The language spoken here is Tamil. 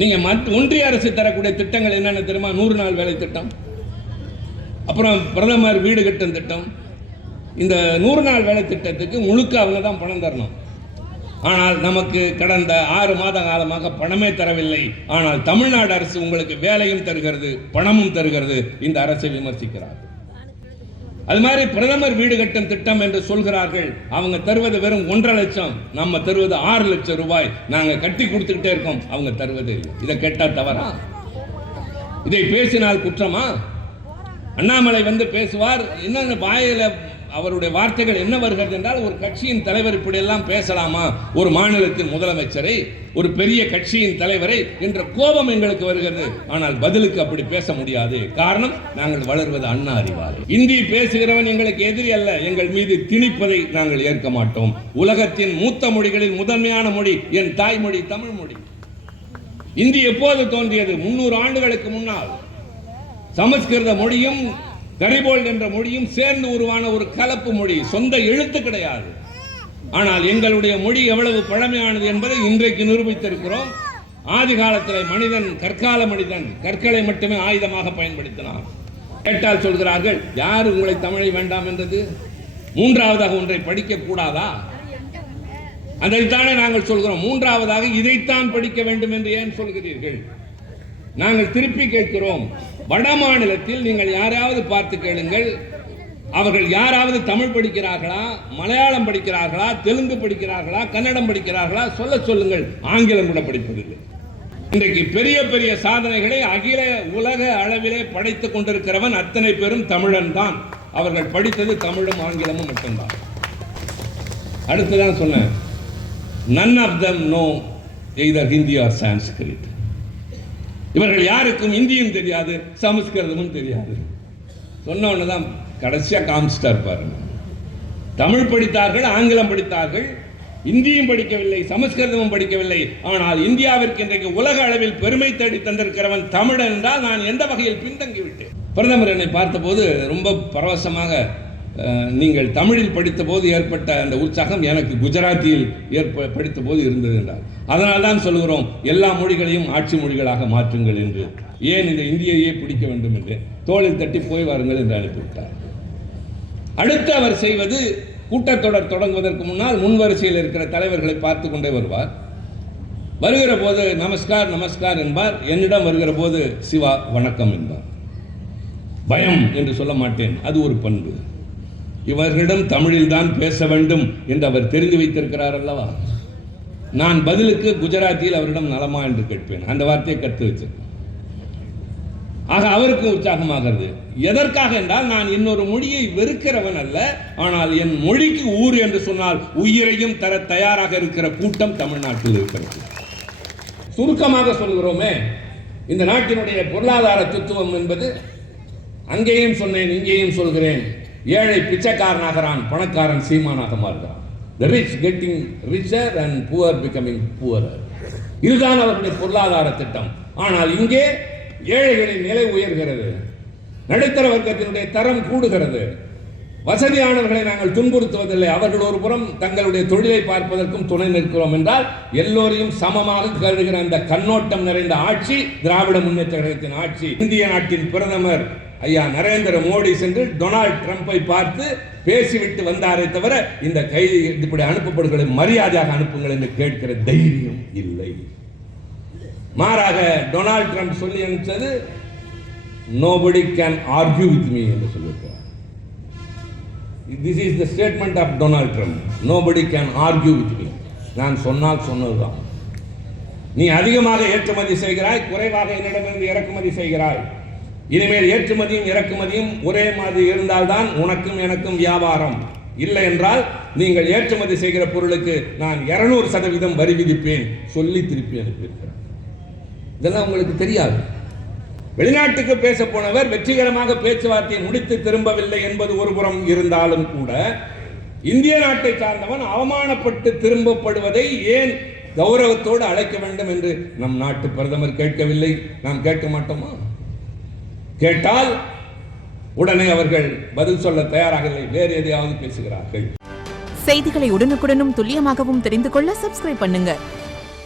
நீங்க ஒன்றிய அரசு தரக்கூடிய திட்டங்கள் என்னென்ன தெரியுமா? 100 நாள் வேலை திட்டம், அப்புறம் பிரதமர் வீடு கட்டும் திட்டம். இந்த 100 நாள் வேலை திட்டத்துக்கு முழுக்க அவங்க தான் பணம் தரணும். ஆனால் நமக்கு கடந்த 6 மாத காலமாக பணமே தரவில்லை. ஆனால் தமிழ்நாடு அரசு உங்களுக்கு வேலையும் தருகிறது, பணமும் தருகிறது. இந்த அரசை விமர்சிக்கிறார். அது மாதிரி பிரதமர் வீடு கட்டும் திட்டம் என்று சொல்கிறார்கள். அவங்க தருவது வெறும் 1.5 லட்சம், நம்ம தருவது 6 லட்சம் ரூபாய். நாங்க கட்டி கொடுத்துக்கிட்டே இருக்கோம், அவங்க தருவது இல்லை. இதை கேட்டா தவறா? இதை பேசினால் குற்றமா? அண்ணாமலை வந்து பேசுவார், என்ன வாயில அவருடைய வார்த்தைகள் என்ன வருகிறது என்றால், ஒரு கட்சியின் தலைவர் இப்படி எல்லாம் பேசலாமா? ஒரு மாநிலத்தின் முதலமைச்சரை, ஒரு பெரிய கட்சியின் தலைவரை என்ற கோபம் எங்களுக்கு வருகிறது. ஆனால் பதிலுக்கு அப்படி பேச முடியாது. காரணம், நாங்கள் வளர்வது அண்ணா அறிவால். இந்தி பேசுகிறவன் எங்களுக்கு எதிரி அல்ல. எங்கள் மீது திணிப்பதை நாங்கள் ஏற்க மாட்டோம். உலகத்தின் மூத்த மொழிகளில் முதன்மையான மொழி என் தாய்மொழி தமிழ் மொழி. இந்தி எப்போது தோன்றியது? 300 ஆண்டுகளுக்கு முன்னால். சமஸ்கிருத மொழியும் கரிபோல்ட் என்ற மொழியும் சேர்ந்து உருவான ஒரு கலப்பு மொழி, சொந்த எழுத்து கிடையாது. ஆனால் எங்களுடைய மொழி எவ்வளவு பழமையானது என்பதை இன்றைக்கு நிரூபித்திருக்கிறோம். ஆதி காலத்தில் மனிதன், கற்கால மனிதன், கற்களை மட்டுமே ஆயுதமாக பயன்படுத்தினான். கேட்டால் சொல்கிறார்கள், யார் உங்களை தமிழை வேண்டாம் என்றது? 3வதாக ஒன்றை படிக்க கூடாதா? அதைத்தானே நாங்கள் சொல்கிறோம். 3வதாக இதைத்தான் படிக்க வேண்டும் என்று ஏன் சொல்கிறீர்கள்? நாங்கள் திருப்பி கேட்கிறோம். வட மாநிலத்தில் நீங்கள் யாராவது பார்த்து கேளுங்கள், அவர்கள் யாராவது தமிழ் படிக்கிறார்களா, மலையாளம் படிக்கிறார்களா, தெலுங்கு படிக்கிறார்களா, கன்னடம் படிக்கிறார்களா? சொல்லுங்கள். ஆங்கிலம் கூட படிப்பதில்லை. இன்றைக்கு பெரிய பெரிய சாதனைகளை அகில உலக அளவிலே படைத்துக் கொண்டிருக்கிறவன் அத்தனை பேரும் தமிழன் தான். அவர்கள் படித்தது தமிழும் ஆங்கிலமும் மட்டும்தான். அடுத்துதான் சொன்னேன், none of them know either Hindi or Sanskrit. இவர்கள் யாருக்கும் இந்தியும் தெரியாது, சமஸ்கிருதமும் தெரியாது. சொன்ன உடனே தான் கடைசியாக காமிச்சிட்டார் பாருங்க. தமிழ் படித்தார்கள், ஆங்கிலம் படித்தார்கள், இந்தியும் படிக்கவில்லை, சமஸ்கிருதமும் படிக்கவில்லை. ஆனால் இந்தியாவிற்கு இன்றைக்கு உலக அளவில் பெருமை தேடி தந்திருக்கிறவன் தமிழன் என்றால் நான் எந்த வகையில் பின்தங்கி விட்டேன்? பிரதமர் என்னை பார்த்தபோது ரொம்ப பரவசமாக, நீங்கள் தமிழில் படித்த போது ஏற்பட்ட அந்த உற்சாகம் எனக்கு குஜராத்தியில் படித்த போது இருந்தது என்றார். அதனால் தான் சொல்கிறோம், எல்லா மொழிகளையும் ஆட்சி மொழிகளாக மாற்றுங்கள் என்று. ஏன் இந்த இந்தியையே பிடிக்க வேண்டும் என்று தோளில் தட்டி போய் வாருங்கள் என்று அனுப்பிவிட்டார். அடுத்து அவர் செய்வது, கூட்டத்தொடர் தொடங்குவதற்கு முன்னால் முன்வரிசையில் இருக்கிற தலைவர்களை பார்த்து கொண்டே வருவார். வருகிற போது நமஸ்கார் நமஸ்கார் என்பார். என்னிடம் வருகிற போது சிவா வணக்கம் என்பார். பயம் என்று சொல்ல மாட்டேன், அது ஒரு பண்பு. இவர்களிடம் தமிழில் தான் பேச வேண்டும் என்று அவர் தெரிந்து வைத்திருக்கிறார் அல்லவா. நான் பதிலுக்கு குஜராத்தியில் அவரிடம் நலமா என்று கேட்பேன். அந்த வார்த்தையை கற்று வச்சிருக்கேன். ஆக அவருக்கும் உற்சாகமாகிறது. எதற்காக என்றால், நான் இன்னொரு மொழியை வெறுக்கிறவன் அல்ல. ஆனால் என் மொழிக்கு ஊர் என்று சொன்னால் உயிரையும் தர தயாராக இருக்கிற கூட்டம் தமிழ்நாட்டில் இருக்கிறது. சுருக்கமாக சொல்கிறோமே, இந்த நாட்டினுடைய பொருளாதார தத்துவம் என்பது, அங்கேயும் சொன்னேன் இங்கேயும் சொல்கிறேன், ஏழை பிச்சைக்காரனாகிறான், பணக்காரன் சீமானாக மாறுகிறான். The rich getting richer and poor becoming poorer. இதுதான் அவருடைய பொருளாதார திட்டம். ஆனால் இங்கே ஏழைகளின் நிலை உயர்கிறது, நடுத்தர வர்க்கத்தினுடைய தரம் கூடுகிறது. வசதியானவர்களை நாங்கள் துன்புறுத்துவதில்லை. அவர்கள் ஒரு புறம் தங்களுடைய தொழிலை பார்ப்பதற்கும் துணை நிற்கிறோம் என்றால், எல்லோரையும் சமமாக கருதுகிற அந்த கண்ணோட்டம் நிறைந்த ஆட்சி திராவிட முன்னேற்ற கழகத்தின் ஆட்சி. இந்திய நாட்டின் பிரதமர் ஐயா நரேந்திர மோடி சென்று டொனால்ட் ட்ரம்பை பார்த்து பேசிவிட்டு வந்தாரே தவிர, இந்த கைதி இப்படி அனுப்பப்படுகிற மரியாதையாக அனுப்புங்கள் என்று கேட்கிற தைரியம் இல்லை. மாறாக டொனால்ட் ட்ரம்ப் சொல்லி அனுப்பிச்சது, nobody can argue with me என்று சொல்லியிருக்கிறார். This is the statement of Donald Trump. Nobody can argue with me. நான் சொன்னால் சொன்னதுதான். நீ அதிகமாக ஏற்றுமதி செய்கிறாய், குறைவாக என்னிடமிருந்து இறக்குமதி செய்கிறாய். இனிமேல் ஏற்றுமதியும் இறக்குமதியும் ஒரே மாதிரி இருந்தால்தான் உனக்கும் எனக்கும் வியாபாரம். இல்லை என்றால் நீங்கள் ஏற்றுமதி செய்கிற பொருளுக்கு நான் 200% வரி விதிப்பேன் சொல்லி திருப்பி அனுப்பியிருக்கிறேன். இதெல்லாம் உங்களுக்கு தெரியாது. வெளிநாட்டுக்கு பேச போனவர் வெற்றிகரமாக பேச்சுவார்த்தையை முடித்து திரும்பவில்லை என்பது ஒரு புறம் இருந்தாலும் கூட, இந்திய நாட்டை சார்ந்தவன் அவமானப்பட்டு திரும்பப்படுவதை ஏன் கௌரவத்தோடு அழைக்க வேண்டும் என்று நம் நாட்டு பிரதமர் கேட்கவில்லை. நாம் கேட்க மாட்டோமா? கேட்டால் உடனே அவர்கள் பதில் சொல்ல தயாராக இல்லை, வேறு எதையாவது பேசுகிறார்கள். செய்திகளை உடனுக்குடனும் துல்லியமாகவும் தெரிந்து கொள்ள சப்ஸ்கிரைப் பண்ணுங்க.